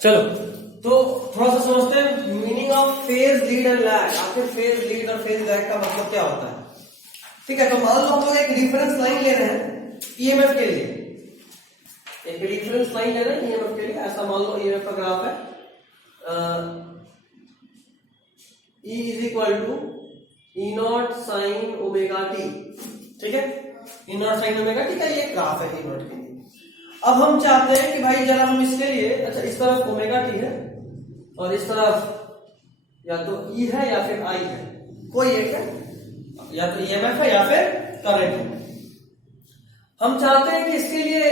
चलो तो थोड़ा सा समझते हैं meaning of phase lead and lag. आखिर फेज लीड और फेज लैग का मतलब क्या होता है। ठीक है, तो मान लो हम लोग एक रिफरेंस लाइन ले रहे हैं ईएमएफ के लिए, एक रिफरेंस लाइन ले रहे हैं ईएमएफ के लिए। ऐसा मान लो ईएमएफ का ग्राफ है, E is equal to E not sine omega t. ठीक है, ई नॉट साइन ओमेगा टी का ये ग्राफ है ई नॉट के लिए। अब हम चाहते हैं कि भाई जरा हम इसके लिए, अच्छा इस तरफ ओमेगा टी है और इस तरफ या तो ई है या फिर आई है, कोई एक है, या तो ईएमएफ है या फिर करंट है। हम चाहते हैं कि इसके लिए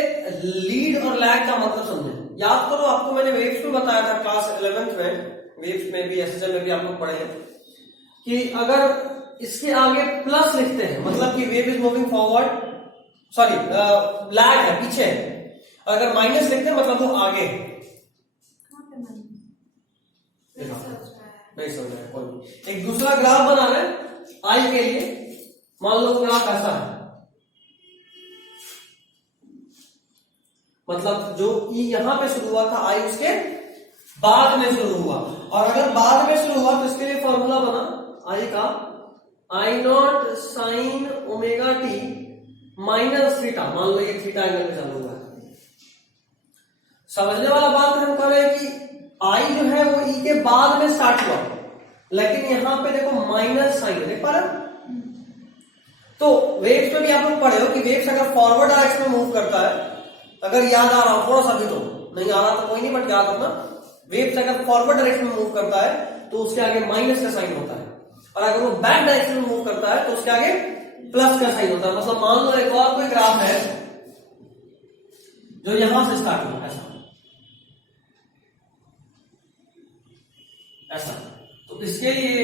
लीड और लैग का मतलब समझें। याद करो, आपको मैंने वेव्स में बताया था क्लास 11th में, वेव्स में भी एसएसएल में भी आप लोग पढ़े हैं कि अगर इसके आगे प्लस लिखते हैं मतलब कि wave is moving forward, sorry lag है पीछे है, अगर माइनस लिखते हैं मतलब वो आगे है। नहीं समझ रहा है कोई नहीं। एक दूसरा ग्राफ बना रहे हैं आई के लिए, मान लो ग्राफ ऐसा है, मतलब जो ई यहां पे शुरू हुआ था आई उसके बाद में शुरू हुआ, और अगर बाद में शुरू हुआ तो इसके लिए फॉर्मूला बना आई का I naught sine omega T minus theta. मान लो ये थीटा एंगल में चालू हुआ है। समझने वाला बात हम कर रहे हैं कि आई जो है वो ई के बाद में स्टार्ट हुआ, लेकिन यहां पे देखो माइनस साइन है, देख पा रहे। तो वेव्स में भी आप लोग पढ़े हो कि वेव्स अगर फॉरवर्ड डायरेक्शन में मूव करता है, अगर याद आ रहा हो थोड़ा सा भी, तो नहीं आ रहा तो कोई नहीं, बट याद रखना वेव्स अगर फॉरवर्ड डायरेक्शन में मूव करता है तो उसके आगे माइनस का साइन होता है, और अगर वो बैक डायरेक्शन में मूव करता है तो उसके आगे प्लस का साइन होता है। मतलब मान लो एक और कोई ग्राफ है जो यहां से स्टार्ट हुआ ऐसा ऐसा, तो इसके लिए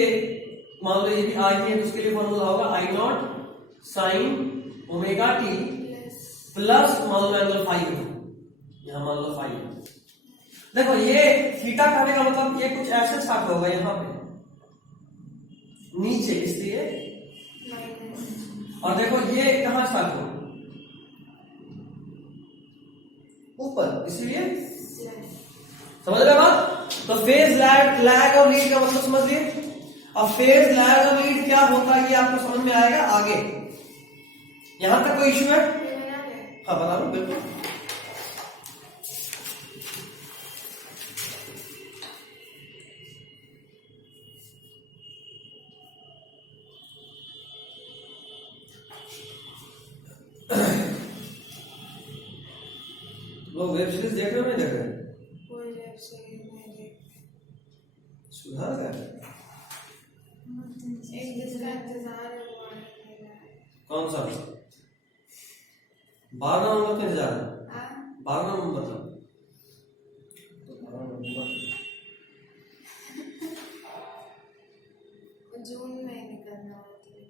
मान लो ये भी आई है, तो उसके लिए फॉर्मूला होगा I naught sine omega T plus मान लो एंगल फाइव है, यहां मान लो फाइव है। देखो ये थीटा कहने का मतलब ये कुछ ऐसे स्टार्ट होगा यहाँ पे नीचे, इसलिए, और देखो ये कहां स्टार्ट होगा ऊपर, इसलिए। समझ रहे बात? तो फेज लैग और लीड का मतलब समझ लिए। अब फेज लैग और लीड क्या होता है ये आपको समझ में आएगा आगे। यहां तक कोई इश्यू है? हाँ बता दो बिल्कुल। लोग वेब सीरीज देख रहे हो नहीं देख रहे? कोई वेब सीरीज नहीं देख। सुधार गया एक जिसका इंतजार है वो आ नहीं रहा है। कौन सा? 12 नंबर का इंतजार है? हाँ? 12 नंबर मतलब तो 12 नंबर जून में निकलना होता है।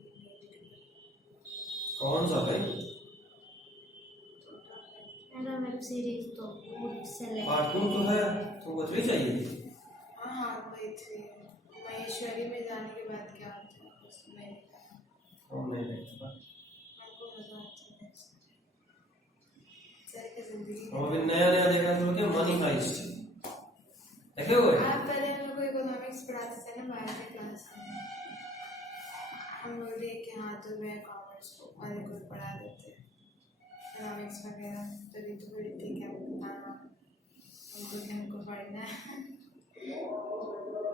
कौन सा भाई? मेरा वेब सीरीज तो बहुत सेलेक्ट कार्टून तो है, तुमको 3 चाहिए? हाँ हाँ वही थी। महेश्वरी में जाने के बाद क्या होता है उसमें कौन नहीं देखता? हमको मजा आता है। सर की जिंदगी हम अभी नया नया देख रहे थे क्या, मनी हाइस्ट देखे हुए? आप पहले हम लोग को इकोनॉमिक्स पढ़ाते थे ना बाहर के क्लास में, हम लोग देख के हाँ तो मैं कॉमर्स को और कुछ पढ़ा देते इकोनॉमिक्स वगैरह, तभी तो बड़ी ठीक है बताना हमको कि हमको पढ़ना है।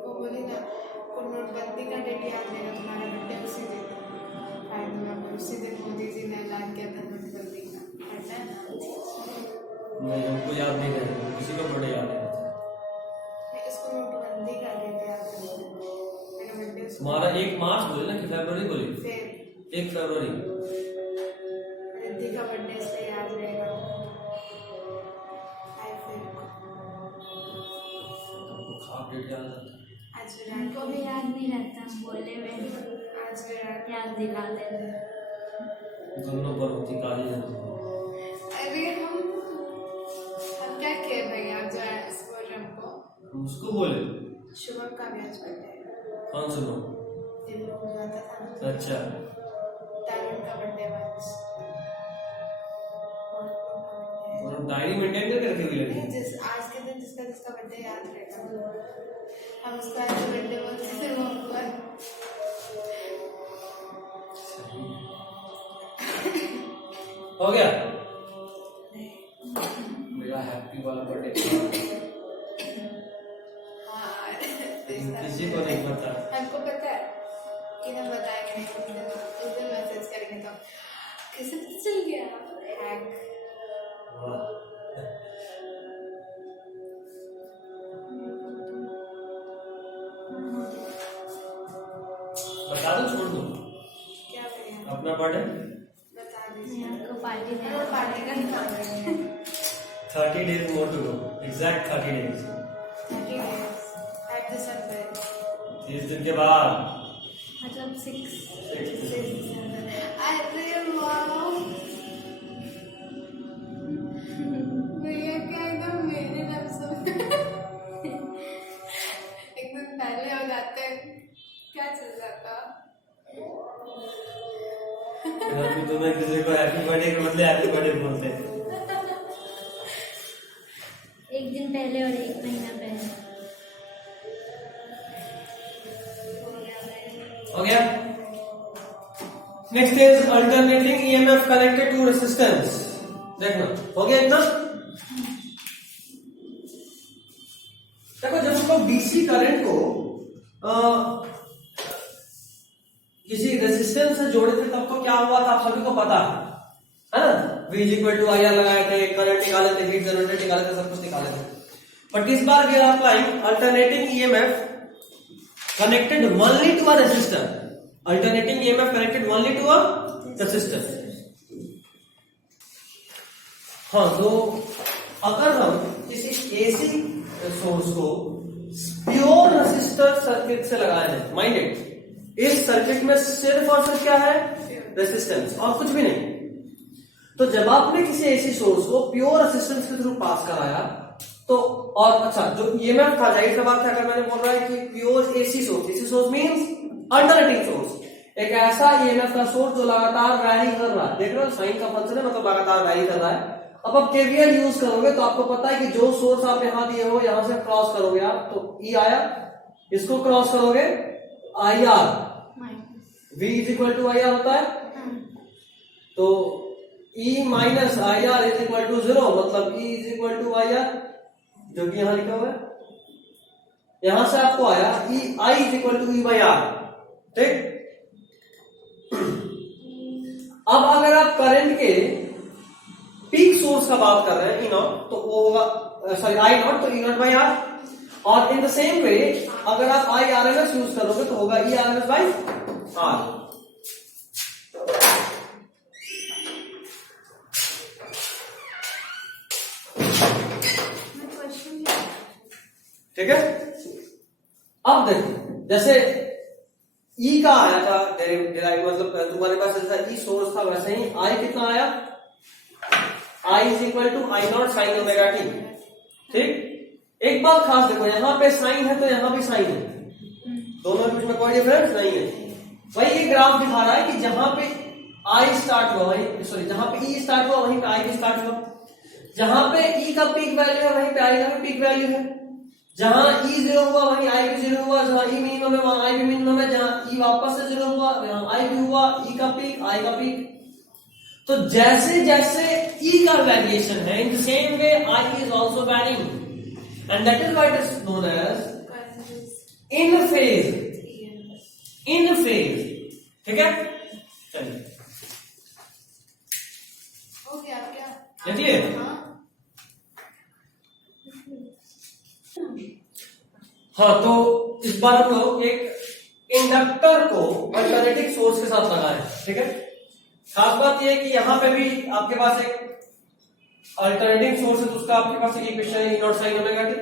वो बोली ना को नोटबंदी का डेट याद देगा तुम्हारा बर्थडे उसी दिन, फाइनल उसी दिन मोदी जी ने ऐलान किया था नोटबंदी का, पढ़ना है ना? नहीं हमको याद नहीं रहेगा, किसी को बर्थडे याद नहीं रहता। इसको नोटबंदी का डेट याद है, मेरा बर्थडे तुम्हारा 1 मार्च बोले ना कि फरवरी बोले? फिर 1 फरवरी। रिद्धि का बर्थडे इसलिए याद रहेगा। खाप डेट याद रहता है। आज विराट को भी याद नहीं रहता, बोले में आज विराट याद दिला देते। दोनों पर होती काली जरूर। अरे हम क्या किए भैया जो है इस बोल हमको हम उसको बोले शुभम का भी आज बर्थडे है। कौन सुनो? दिन लोग जाता था ना, अच्छा तारुण का बर्थडे आज और और डायरी मेंटेन करके रखी हुई लगी। जिस आज के दिन जिसका उसका बर्थडे याद रहेगा। हम उसको हैप्पी बर्थडे बोलते थे वो हमको। हो गया मेरा हैप्पी वाला बर्थडे। हाँ किसी को नहीं पता। हमको पता है कि हम बताएंगे नहीं, उस दिन मैसेज करेंगे तो कैसे पता चल गया हैक। बता दो, छोड़ दो क्या करें अपना बर्थडे। बता दीजिए। आपको पार्टी और पार्टी का निकाल रहे हैं 30 days more to go, exact 30 days। 30 days at December 30 दिन के बाद मतलब 6 December। अरे वाह भैया क्या एकदम मेरे लफ्जों में एक दिन पहले हो जाते क्या चल जाता। अभी तुम्हें किसी को हैप्पी बर्थडे के बदले हैप्पी बर्थडे बोलते हैं। एक दिन पहले और एक महीना पहले। हो गया। Next is alternating EMF connected to resistance. देखना हो गया इतना। देखो जब हम लोग डीसी करंट को किसी रेजिस्टेंस से जोड़े थे तब तो क्या हुआ था आप सभी को पता है ना। V इक्वल टू IR लगाए थे, करंट निकाले थे, हीट जनरेटर निकाले थे, सब कुछ निकाले थे। बट इस बार we are applying alternating EMF connected only to a resistor। Alternating EMF connected only to a resistor। हाँ, तो अगर हम किसी AC सोर्स को प्योर रेसिस्टर सर्किट से लगाए हैं, माइंडेड इस सर्किट में सिर्फ और सिर्फ क्या है, रेसिस्टेंस और कुछ भी नहीं। तो जब आपने किसी एसी सोर्स को प्योर रेसिस्टेंस के थ्रू पास कराया तो और अच्छा जो ईएमएफ था, जाहिर सी बात है अगर मैंने बोल रहा है कि pure AC source means alternating source, एक ऐसा ईएमएफ का सोर्स जो लगातार वैरी कर रहा है। देख रहे हो साइन का फंक्शन है, मतलब लगातार वैरी कर रहा है। अब आप केवीएल यूज करोगे तो आपको पता है कि जो सोर्स आप यहां दिए हो यहां से क्रॉस करोगे आप तो ई आया, इसको क्रॉस करोगे IR, V is equal to IR होता है। तो E minus IR is equal to 0, मतलब E is equal to IR जो कि यहां लिखा हुआ है। यहां से आपको आया E I is equal to E by R। ठीक। अब अगर आप करंट के पीक सोर्स का बात कर रहे हैं E नॉट तो वो होगा सॉरी I नॉट तो E नॉट बाई R। और इन द सेम वे अगर आप IRMS यूज करोगे तो होगा E RMS बाई R। ठीक है। अब देखो जैसे E का आया था डिराइव, मतलब तुम्हारे पास जैसा E सोर्स था वैसे ही I कितना आया, I is equal to I not sine omega t. ठीक। एक बात खास देखो, यहाँ पे साइन है तो यहाँ भी साइन है, दोनों के बीच में कोई डिफरेंस नहीं है। वही ये ग्राफ दिखा रहा है कि जहां पे I स्टार्ट हुआ वहीं सॉरी जहां पे E स्टार्ट हुआ वहीं पे I भी स्टार्ट हुआ। जहां पे E का पीक वैल्यू है वहीं पे I का भी पीक वैल्यू है। जहां E 0 हुआ वहीं I भी 0 हुआ, जहां E मिनिमम है वहां I भी मिनिमम है, जहां E वापस से 0 हुआ वहां I भी हुआ, E का पीक I का पीक। तो जैसे जैसे E का वेरिएशन है in the same way I is also varying and that is what is known as in phase. In phase. ठीक है। चलिए हो गया क्या? देखिए हाँ, तो इस बार हम लोग एक इंडक्टर को अल्टरनेटिंग सोर्स के साथ लगाए। ठीक है। खास बात यह है कि यहां पे भी आपके पास एक अल्टरनेटिंग सोर्स है तो उसका आपके पास एक इक्वेशन है E not sine omega T.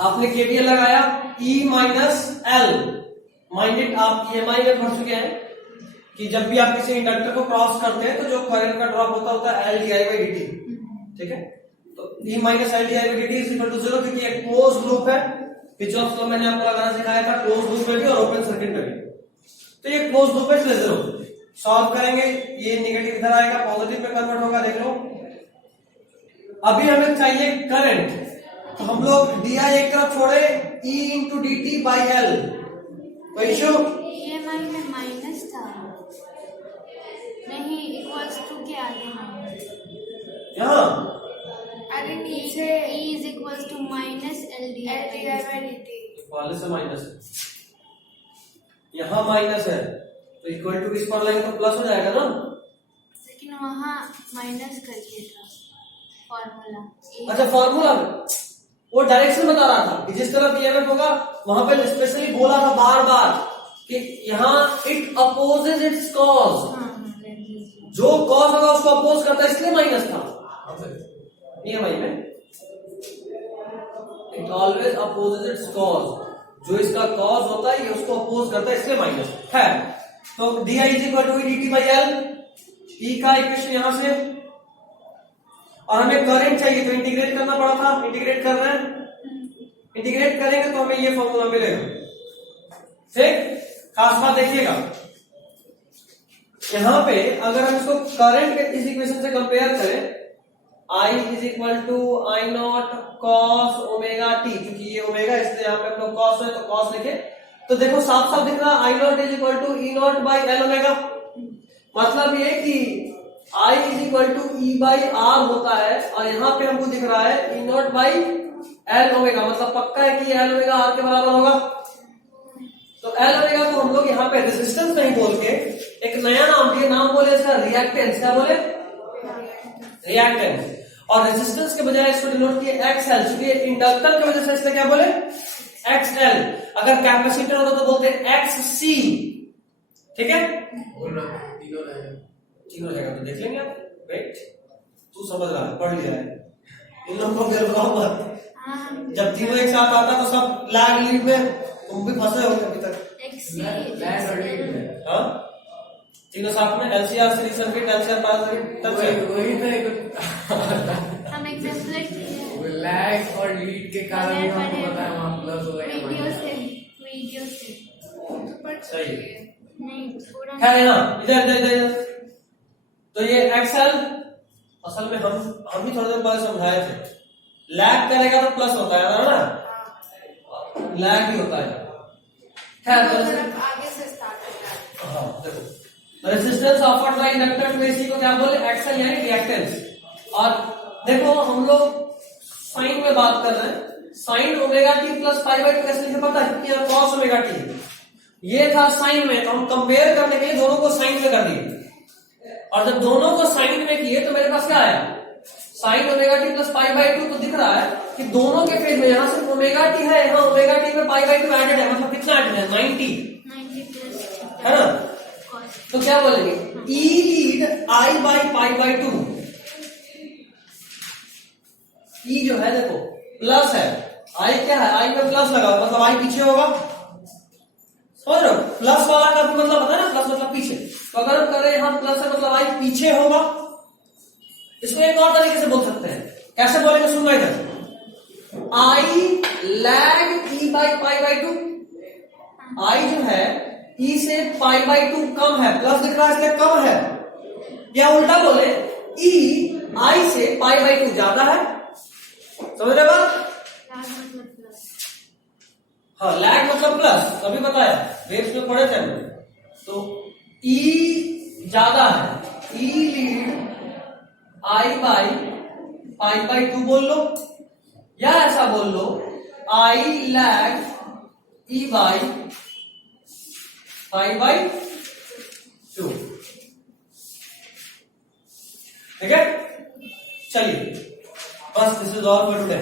आपने केवीएल लगाया E माइनस L, माइंडेड आप EMI में पढ़ चुके हैं कि जब भी आप किसी इंडक्टर को क्रॉस करते हैं तो जो करंट का ड्रॉप होता है L di by dt। ठीक है। तो E minus L di by dt is equal to 0 क्योंकि एक क्लोज लूप है। किरचॉफ लॉ मैंने आपको लगाना सिखाया था क्लोज लूप में भी और ओपन सर्किट में भी। तो ये क्लोज लूप है इसलिए 0। सॉल्व करेंगे ये नेगेटिव इधर आएगा पॉजिटिव में कन्वर्ट होगा। देख लो अभी हमें चाहिए करंट तो हम लोग डी आई एक तरफ छोड़े, E into D T by L, कोई इशू? ये हमारे में माइनस था, नहीं इक्वल्स टू के आगे माइनस। यहाँ अरे नीचे E is equals to minus L d by d t. वाले से माइनस है, यहाँ माइनस है तो इक्वल टू इस पर लाइन तो प्लस हो जाएगा ना। लेकिन वहाँ माइनस करके था फॉर्मूला। अच्छा फॉर्मूला में वो डायरेक्शन बता रहा था कि जिस तरफ ईएमएफ होगा वहां पे स्पेशली बोला था बार बार कि यहाँ इट अपोजेज इट्स कॉज, जो कॉज होगा उसको अपोज करता है, इसलिए माइनस था ईएमआई में। It always opposes it's cause, जो इसका कॉज होता है ये उसको अपोज करता है, इसलिए माइनस है। तो D I is equal to D T by L, E का इक्वेशन यहां से, और हमें करंट चाहिए तो इंटीग्रेट करना पड़ा था, इंटीग्रेट कर रहे हैं, इंटीग्रेट करेंगे तो हमें ये फॉर्मूला मिलेगा। ठीक, खास बात देखिएगा यहां पे अगर हम इसको करंट के इस इक्वेशन से कंपेयर करें, I is equal to I not cos omega t, क्योंकि ये ओमेगा इसलिए यहाँ पे हम लोग कॉस है तो कॉस लिखे, तो देखो साफ साफ दिख रहा है I naught is equal to E naught by L omega. मतलब ये कि I is equal to E by R होता है, और यहाँ पे हमको दिख रहा है ई नॉट बाई एल ओमेगा, मतलब पक्का है कि एल ओमेगा आर के बराबर होगा। तो एल ओमेगा को हम लोग यहाँ पे रेजिस्टेंस नहीं बोल के एक नया नाम दिए, नाम बोले इसका रिएक्टेंस। क्या बोले? रिएक्टेंस। और रेजिस्टेंस के बजाय इसको डिनोट किए एक्सएल, क्योंकि इंडक्टर की वजह से इसलिए क्या बोले एक्सएल। अगर कैपेसिटर होता तो बोलते एक्ससी। ठीक है, तीनों रहेगा तो देख लेंगे आप। वेट, तू समझ रहा है, पढ़ लिया है, इन लोगों को बेलगाम मत। जब तीनों एक साथ आता तो सब लैग लीड में तुम भी फंसे हो अभी तक। हाँ, तीनों साथ में LCR series circuit, LCR power circuit, तब से हम एग्जाम्पल लैग और लीड के कारण हमको पता है वहां प्लस होगा या माइनस। वीडियो से तो पढ़ सही। नहीं पूरा है ना, इधर इधर इधर। तो ये एक्सएल असल में हम ही थोड़ी देर पहले समझाए थे, लैग करेगा तो प्लस होता है ना, लैग भी होता है। खैर तो आगे से स्टार्ट होता है। हाँ देखो, resistance offered by inductor to AC को क्या बोले एक्सएल यानी रिएक्टेंस। और देखो हम लोग साइन में बात कर रहे हैं, sign omega T plus pi by to कैसे लिखे पता है? क्योंकि यहाँ कॉस ओमेगा टी ये था साइन में, तो हम कंपेयर करने के लिए दोनों को साइन में कर दिए, और जब दोनों को साइन में किए तो मेरे पास क्या आया sign omega T plus pi by to. तो दिख रहा है कि दोनों के फेज में यहाँ सिर्फ ओमेगा टी है, यहाँ ओमेगा टी में पाई बाई टू एडेड है, मतलब कितना एडेड है 90 प्लस है ना। तो क्या बोलेंगे E lead I by pi by two. E जो है देखो प्लस है, आई क्या है, आई में प्लस लगा मतलब आई पीछे होगा, समझ रहे हो? प्लस वाला का भी मतलब होता है ना, प्लस मतलब पीछे। तो अगर हम कर रहे हैं यहाँ प्लस है मतलब आई पीछे होगा। इसको एक और तरीके से बोल सकते हैं, कैसे बोलेंगे सुनना इधर, I lag E by pi by two. I जो है ई से पाई बाई टू कम है, प्लस दिख रहा है इसलिए कम है, या उल्टा बोले ई आई से पाई बाई टू ज्यादा है। समझ रहे बात? हाँ, लैग मतलब प्लस, अभी बताया वेव्स में पढ़े थे हमने। तो ई ज्यादा है, E lead I by pi by two बोल लो, या ऐसा बोल लो I lag E by pi by two. ठीक है, चलिए बस this is all for today.